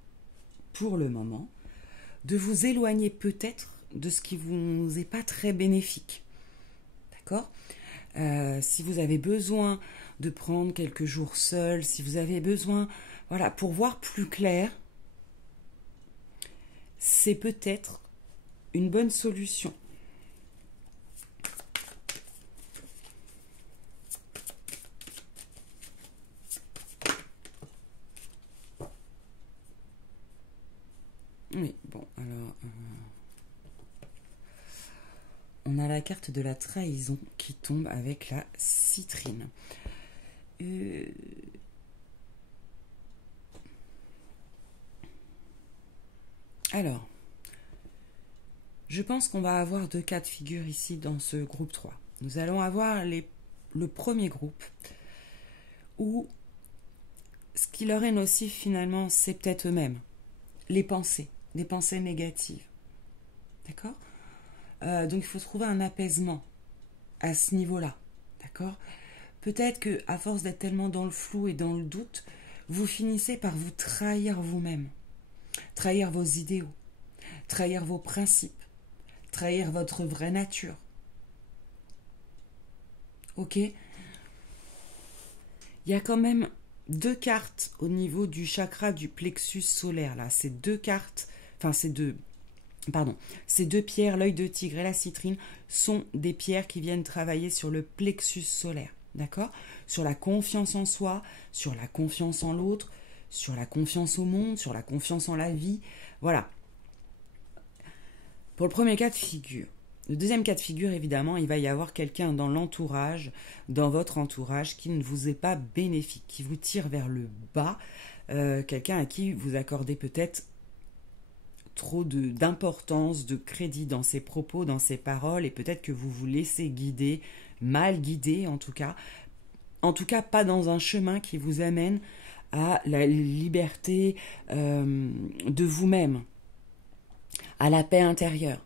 de vous éloigner peut-être de ce qui vous est pas très bénéfique. D'accord? Si vous avez besoin de prendre quelques jours seul, si vous avez besoin, voilà, pour voir plus clair, c'est peut-être une bonne solution. Oui, bon, alors... on a la carte de la trahison qui tombe avec la citrine. Alors, je pense qu'on va avoir deux cas de figure ici dans ce groupe 3. Nous allons avoir le premier groupe où ce qui leur est nocif finalement, c'est peut-être eux-mêmes. Les pensées négatives. D'accord ? Donc il faut trouver un apaisement à ce niveau-là. D'accord ? Peut-être qu'à force d'être tellement dans le flou et dans le doute, vous finissez par vous trahir vous-même. Trahir vos idéaux. Trahir vos principes. Trahir votre vraie nature. Ok ? Il y a quand même deux cartes au niveau du chakra du plexus solaire. Là, ces deux cartes, enfin ces deux pierres, l'œil de tigre et la citrine, sont des pierres qui viennent travailler sur le plexus solaire. D'accord ? Sur la confiance en soi, sur la confiance en l'autre, sur la confiance au monde, sur la confiance en la vie. Voilà. Pour le premier cas de figure. Le deuxième cas de figure, évidemment, il va y avoir quelqu'un dans l'entourage, dans votre entourage, qui ne vous est pas bénéfique, qui vous tire vers le bas, quelqu'un à qui vous accordez peut-être trop d'importance, de crédit dans ses propos, dans ses paroles, et peut-être que vous vous laissez guider, mal guider en tout cas pas dans un chemin qui vous amène à la liberté de vous-même, à la paix intérieure.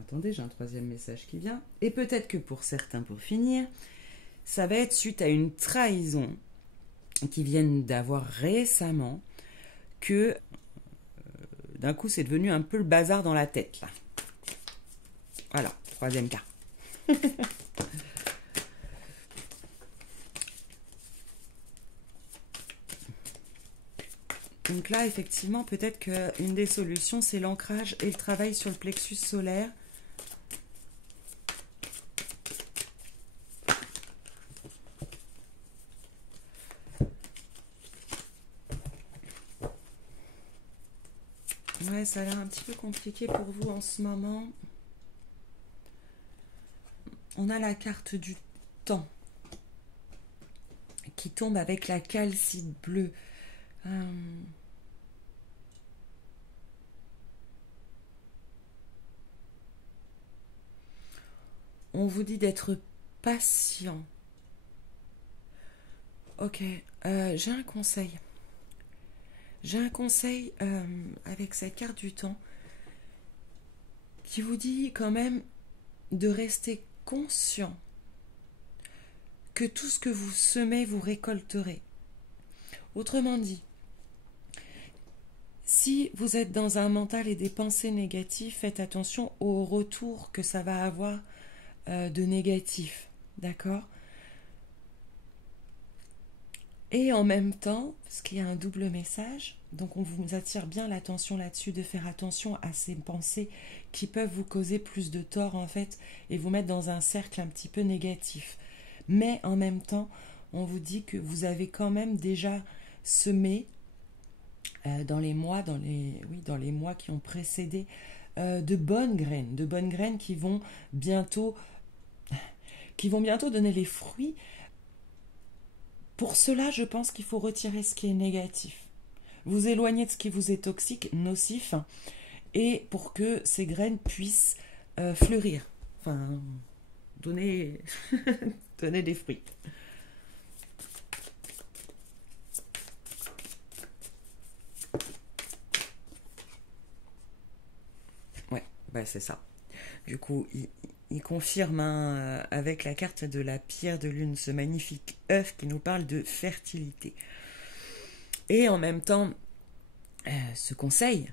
Attendez, j'ai un troisième message qui vient. Et peut-être que pour certains, pour finir, ça va être suite à une trahison qu'ils viennent d'avoir récemment, que d'un coup c'est devenu un peu le bazar dans la tête là. Voilà, troisième cas. Donc là, effectivement, peut-être qu'une des solutions, c'est l'ancrage et le travail sur le plexus solaire. Ouais, ça a l'air un petit peu compliqué pour vous en ce moment. On a la carte du temps qui tombe avec la calcite bleue. On vous dit d'être patient. Ok, j'ai un conseil. J'ai un conseil avec cette carte du temps qui vous dit quand même de rester conscient que tout ce que vous semez, vous récolterez. Autrement dit, si vous êtes dans un mental et des pensées négatives, faites attention au retour que ça va avoir de négatif. D'accord ? Et en même temps, parce qu'il y a un double message, donc on vous attire bien l'attention là-dessus, de faire attention à ces pensées qui peuvent vous causer plus de tort en fait, et vous mettre dans un cercle un petit peu négatif. Mais en même temps, on vous dit que vous avez quand même déjà semé dans les mois qui ont précédé de bonnes graines qui vont bientôt donner les fruits. Pour cela, je pense qu'il faut retirer ce qui est négatif, vous éloigner de ce qui vous est toxique, nocif, et pour que ces graines puissent fleurir, enfin donner des fruits. Ouais, bah c'est ça. Du coup, il confirme avec la carte de la pierre de lune ce magnifique œuf qui nous parle de fertilité. Et en même temps, ce conseil,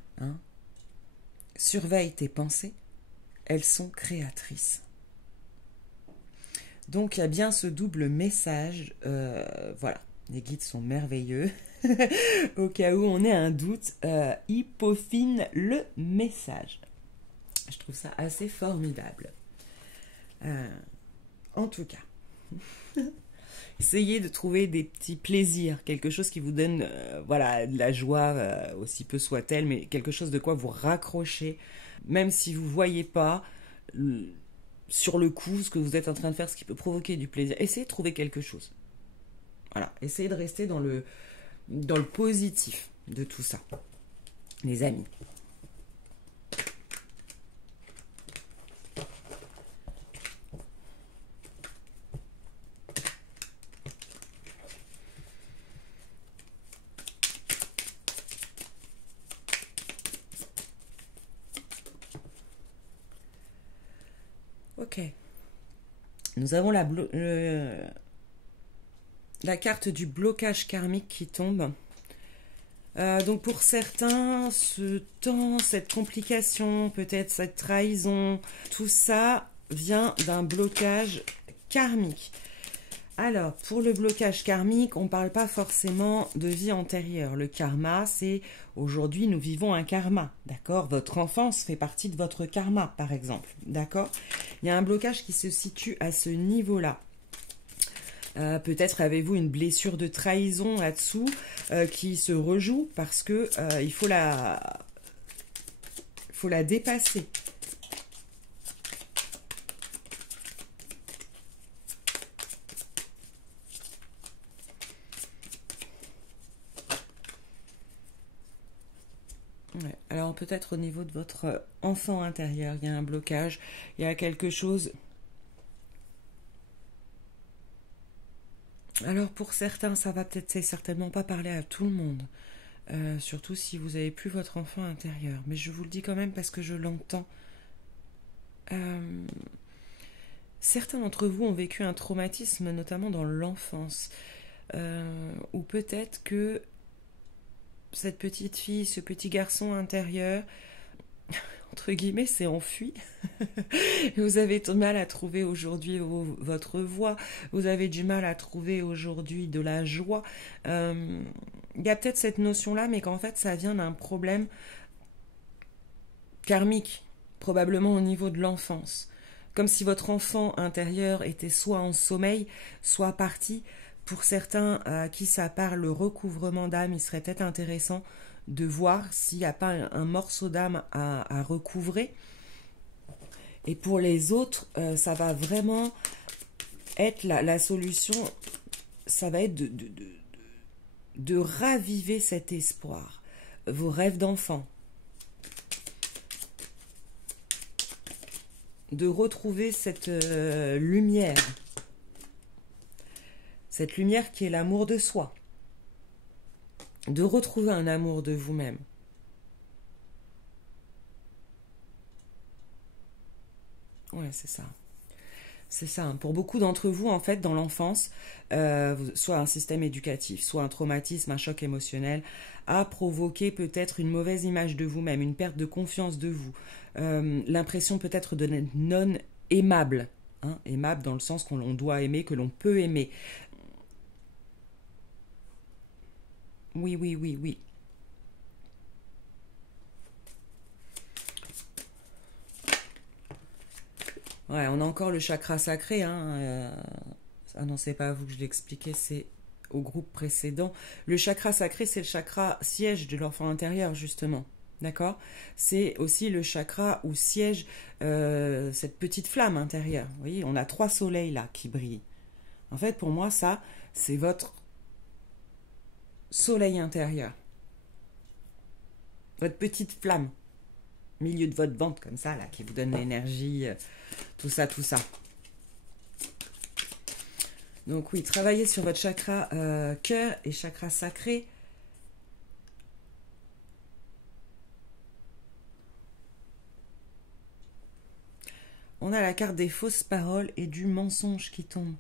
surveille tes pensées, elles sont créatrices. Donc il y a bien ce double message, voilà, les guides sont merveilleux. Au cas où on ait un doute, ils peaufinent le message. Je trouve ça assez formidable. En tout cas, essayez de trouver des petits plaisirs, quelque chose qui vous donne de la joie, aussi peu soit-elle, mais quelque chose de quoi vous raccrochez, même si vous ne voyez pas sur le coup ce que vous êtes en train de faire, ce qui peut provoquer du plaisir. Essayez de trouver quelque chose. Voilà, essayez de rester dans le positif de tout ça, les amis. Ok. Nous avons la carte du blocage karmique qui tombe. Donc pour certains, ce temps, cette complication, peut-être cette trahison, tout ça vient d'un blocage karmique. Alors, pour le blocage karmique, on ne parle pas forcément de vie antérieure. Le karma, c'est aujourd'hui, nous vivons un karma, d'accord? Votre enfance fait partie de votre karma, par exemple, d'accord? Il y a un blocage qui se situe à ce niveau-là. Peut-être avez-vous une blessure de trahison là-dessous qui se rejoue parce que il faut la dépasser. Ouais. Alors peut-être au niveau de votre enfant intérieur, il y a un blocage, il y a quelque chose. Alors pour certains, ça va peut-être certainement pas parler à tout le monde, surtout si vous n'avez plus votre enfant intérieur. Mais je vous le dis quand même parce que je l'entends. Certains d'entre vous ont vécu un traumatisme, notamment dans l'enfance, ou peut-être que cette petite fille, ce petit garçon intérieur, entre guillemets, s'est enfui. Vous avez du mal à trouver aujourd'hui votre voix. Vous avez du mal à trouver aujourd'hui de la joie. Il y a peut-être cette notion-là, mais qu'en fait, ça vient d'un problème karmique, probablement au niveau de l'enfance. Comme si votre enfant intérieur était soit en sommeil, soit parti. Pour certains à qui ça parle le recouvrement d'âme, il serait peut-être intéressant de voir s'il n'y a pas un morceau d'âme à recouvrer. Et pour les autres, ça va vraiment être la solution, ça va être de raviver cet espoir, vos rêves d'enfant, de retrouver cette lumière qui est l'amour de soi, de retrouver un amour de vous-même. Ouais, c'est ça. C'est ça. Pour beaucoup d'entre vous, en fait, dans l'enfance, soit un système éducatif, soit un traumatisme, un choc émotionnel, a provoqué peut-être une mauvaise image de vous-même, une perte de confiance de vous, l'impression peut-être de n'être non aimable, hein, aimable dans le sens qu'on doit aimer, que l'on peut aimer. Oui, oui, oui, oui. Ouais, on a encore le chakra sacré, hein. Ah non, c'est pas à vous que je l'expliquais, c'est au groupe précédent. Le chakra sacré, c'est le chakra siège de l'enfant intérieur, justement. D'accord? C'est aussi le chakra où siège cette petite flamme intérieure. Vous voyez, on a 3 soleils là qui brillent. En fait, pour moi, ça, c'est votre soleil intérieur. Votre petite flamme. Au milieu de votre ventre, comme ça, là, qui vous donne l'énergie, tout ça, tout ça. Donc oui, travaillez sur votre chakra cœur et chakra sacré. On a la carte des fausses paroles et du mensonge qui tombe.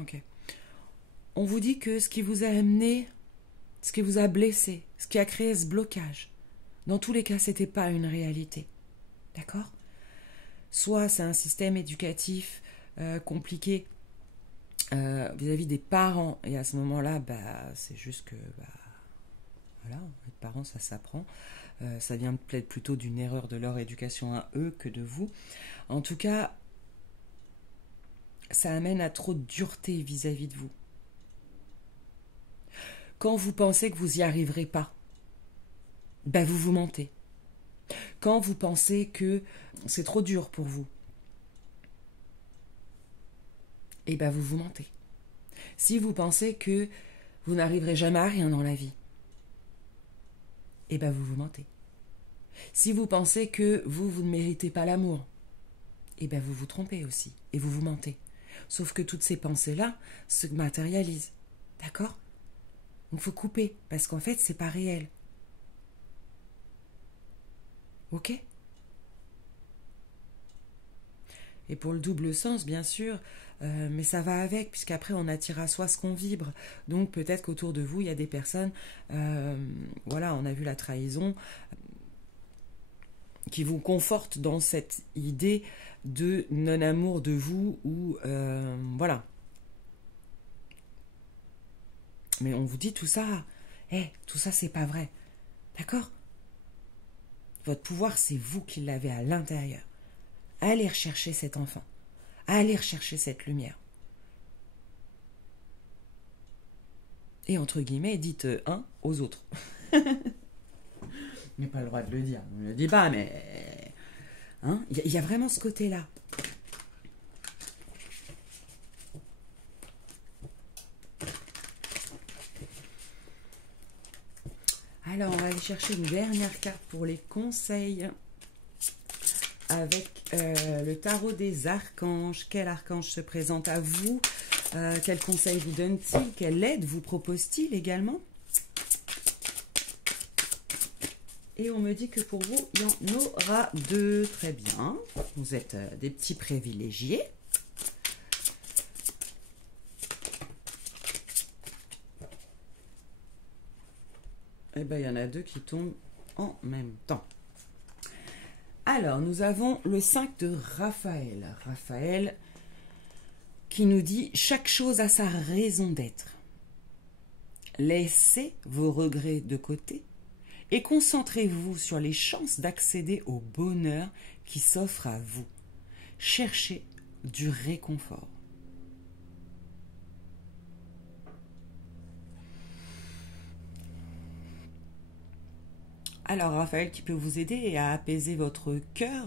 Ok. On vous dit que ce qui vous a amené, ce qui vous a blessé, ce qui a créé ce blocage, dans tous les cas, c'était pas une réalité. D'accord? Soit c'est un système éducatif compliqué vis-à-vis des parents, et à ce moment-là, c'est juste que, voilà, être parent, ça s'apprend. Ça vient peut-être plutôt d'une erreur de leur éducation à eux que de vous. En tout cas, ça amène à trop de dureté vis-à-vis de vous. Quand vous pensez que vous n'y arriverez pas, vous vous mentez. Quand vous pensez que c'est trop dur pour vous, vous vous mentez. Si vous pensez que vous n'arriverez jamais à rien dans la vie, vous vous mentez. Si vous pensez que vous ne méritez pas l'amour, vous vous trompez aussi et vous vous mentez. Sauf que toutes ces pensées-là se matérialisent. D'accord? Donc il faut couper, parce qu'en fait, c'est pas réel. Ok? Et pour le double sens, bien sûr, mais ça va avec, puisqu'après on attire à soi ce qu'on vibre. Donc peut-être qu'autour de vous, il y a des personnes, voilà, on a vu la trahison, qui vous confortent dans cette idée de non-amour de vous, ou voilà. Mais on vous dit tout ça, tout ça c'est pas vrai. D'accord? Votre pouvoir, c'est vous qui l'avez à l'intérieur. Allez rechercher cet enfant. Allez rechercher cette lumière. Et entre guillemets, dites un aux autres. Je n'ai pas le droit de le dire. Je ne le dis pas, mais... Hein, il y a vraiment ce côté-là. Alors, on va aller chercher une dernière carte pour les conseils avec le tarot des archanges. Quel archange se présente à vous? Quel conseil vous donne-t-il? Quelle aide vous propose-t-il également? Et on me dit que pour vous, il y en aura 2. Très bien. Vous êtes des petits privilégiés. Il y en a 2 qui tombent en même temps. Alors, nous avons le 5 de Raphaël. Raphaël qui nous dit « Chaque chose a sa raison d'être. Laissez vos regrets de côté et concentrez-vous sur les chances d'accéder au bonheur qui s'offre à vous. cherchez du réconfort. Alors Raphaël qui peut vous aider à apaiser votre cœur,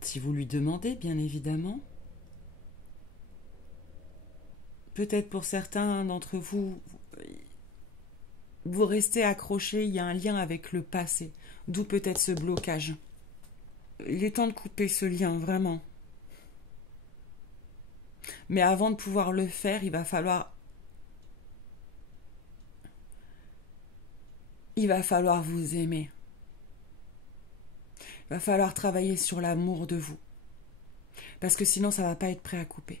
si vous lui demandez bien évidemment. Peut-être pour certains d'entre vous, vous restez accrochés, il y a un lien avec le passé, d'où peut-être ce blocage. Il est temps de couper ce lien, vraiment. Mais avant de pouvoir le faire, il va falloir vous aimer. Il va falloir travailler sur l'amour de vous. Parce que sinon, ça ne va pas être prêt à couper.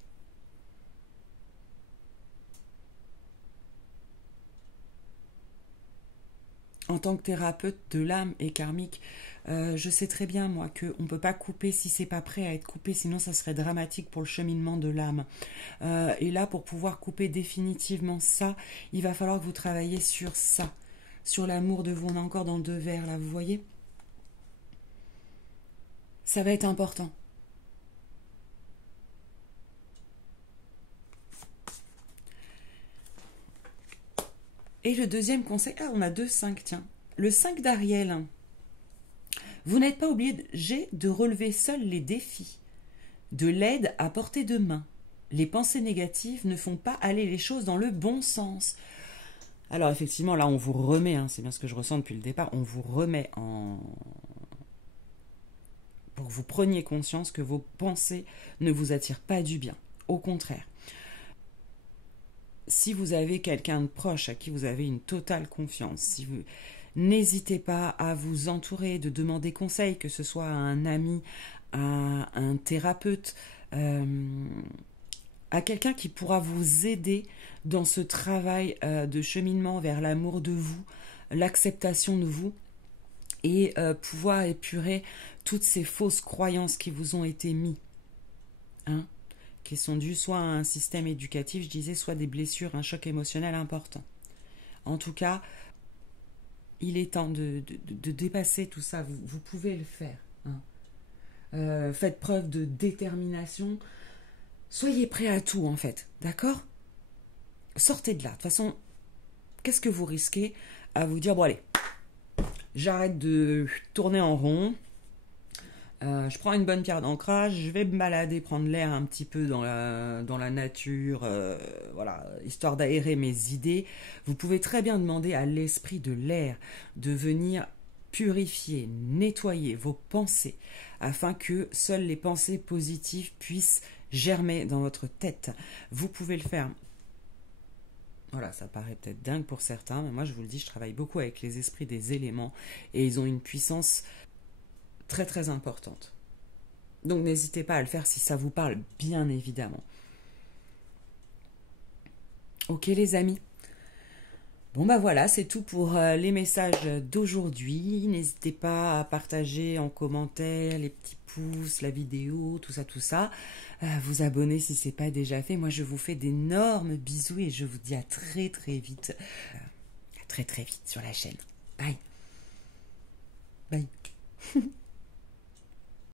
En tant que thérapeute de l'âme et karmique, je sais très bien, moi, qu'on ne peut pas couper si c'est pas prêt à être coupé, sinon ça serait dramatique pour le cheminement de l'âme. Et là, pour pouvoir couper définitivement ça, il va falloir que vous travailliez sur ça, sur l'amour de vous. On est encore dans 2 verres, là, vous voyez? Ça va être important. Et le deuxième conseil, on a 2 5, tiens. Le 5 d'Ariel. Vous n'êtes pas obligé de relever seul les défis. De l'aide à portée de main. Les pensées négatives ne font pas aller les choses dans le bon sens. Alors effectivement, là on vous remet, c'est bien ce que je ressens depuis le départ, on vous remet pour que vous preniez conscience que vos pensées ne vous attirent pas du bien. Au contraire. Si vous avez quelqu'un de proche à qui vous avez une totale confiance, n'hésitez pas à vous entourer, de demander conseil, que ce soit à un ami, à un thérapeute, à quelqu'un qui pourra vous aider dans ce travail de cheminement vers l'amour de vous, l'acceptation de vous, et pouvoir épurer toutes ces fausses croyances qui vous ont été mises. Qui sont dues soit à un système éducatif, je disais, soit des blessures, un choc émotionnel important. En tout cas, il est temps de dépasser tout ça. Vous pouvez le faire. Faites preuve de détermination. Soyez prêts à tout, en fait. D'accord? Sortez de là. De toute façon, qu'est-ce que vous risquez à vous dire, bon allez, j'arrête de tourner en rond. Je prends une bonne pierre d'ancrage, je vais me balader, prendre l'air un petit peu dans la nature, voilà, histoire d'aérer mes idées. Vous pouvez très bien demander à l'esprit de l'air de venir purifier, nettoyer vos pensées, afin que seules les pensées positives puissent germer dans votre tête. Vous pouvez le faire. Voilà, ça paraît peut-être dingue pour certains, mais moi je vous le dis, je travaille beaucoup avec les esprits des éléments, et ils ont une puissance très très importante. Donc n'hésitez pas à le faire si ça vous parle, bien évidemment. Ok les amis. Bon bah voilà, c'est tout pour les messages d'aujourd'hui. N'hésitez pas à partager en commentaire, les petits pouces, la vidéo, tout ça. Vous abonner si ce n'est pas déjà fait. Moi je vous fais d'énormes bisous et je vous dis à très très vite. À très très vite sur la chaîne. Bye. Bye.